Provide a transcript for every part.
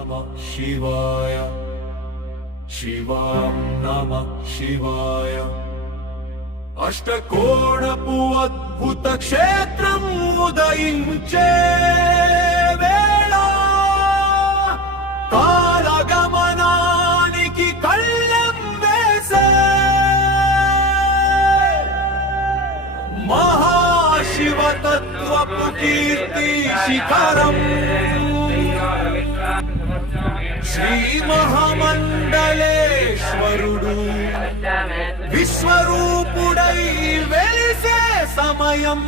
నమః శివాయ శివాం నమః శివాయ అష్టకోణపు అద్భుత క్షేత్రం ఉదయించే వేళ కాలగమనానికి కళ్ళెం వేసే మహాశివతత్వపు కీర్తి శిఖరం శ్రీ మహామండలేశ్వరుడు విశ్వరూపుడై వెలిసే సమయం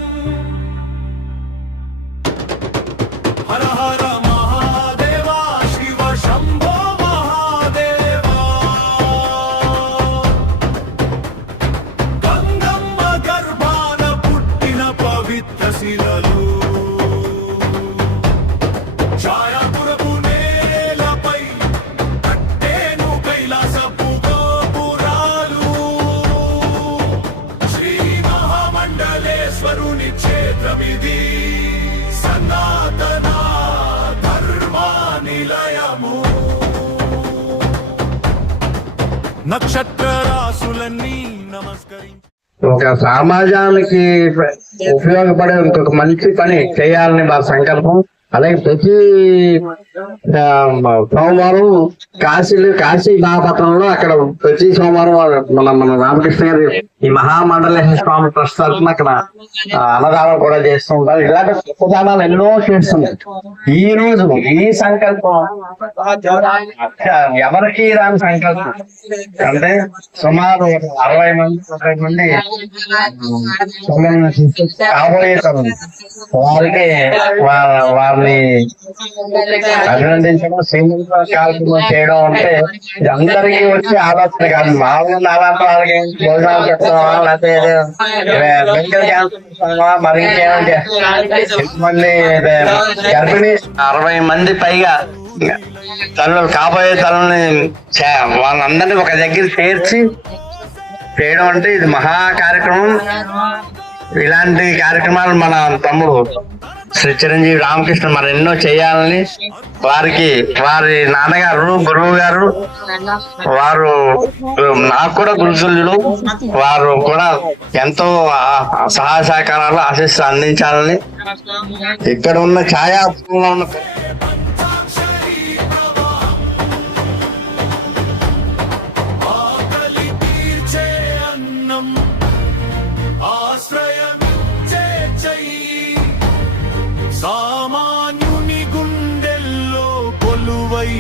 హర హర మహాదేవా శివ శంభో మహాదేవా గంగమ్మ గర్భాన పుట్టిన పవిత్ర శిలలు ఛాయాపురపు నేలపై కట్టేను కైలాసపు గోపురాలు శ్రీ మహామండలేశ్వరుని క్షేత్రమిది సనాతన ధర్మా నిలయము నక్షత్ర రాసులన్నీ నమస్కరించి ఒక సమాజానికి ఉపయోగపడే ఇంకొక మంచి పని చేయాలని మా సంకల్పం. అలాగే ప్రతి సోమవారం కాశీ మహాపట్నంలో అక్కడ ప్రతి సోమవారం మన రామకృష్ణ గారి ఈ మహామండలేశ్వర స్వామి ట్రస్ట్ తరఫున అక్కడ అన్నదానం కూడా చేస్తూ ఉంటారు. ఇలాంటి అన్నదానాలు ఎన్నో చేస్తున్నారు. ఈ రోజు ఈ సంకల్పం ఎవరికి రాని సంకల్పం. అంటే సుమారు 60 మంది కాబోయే వారికి వారిని అభినందించడం, శ్రీమంత కార్యక్రమం చేయడం అంటే ఇది అందరికీ వచ్చే ఆలోచన కాదు. మామూలు అలాంటి వాళ్ళకి భోజనాలు పెట్టడం లేకపోతే మెడికల్ క్యాంప్ మరి ఇంకేమంటే మళ్ళీ గర్భిణీ 60 మంది పైగా తల్లు కాబోయే తల్లని వాళ్ళందరినీ ఒక దగ్గర చేర్చి చేయడం అంటే ఇది మహా కార్యక్రమం. ఇలాంటి కార్యక్రమాలు మన తమ్ముడు శ్రీ చిరంజీవి రామకృష్ణ మరి ఎన్నో చేయాలని వారికి వారి నాన్నగారు గురువు గారు వారు నాకు కూడా గురుతుల్యులు. వారు కూడా ఎంతో సహాయ సహకారాలు ఆశీస్సులు అందించాలని ఇక్కడ ఉన్న ఛాయాలో ఉన్న సామాన్యుని గుండెల్లో కొలువై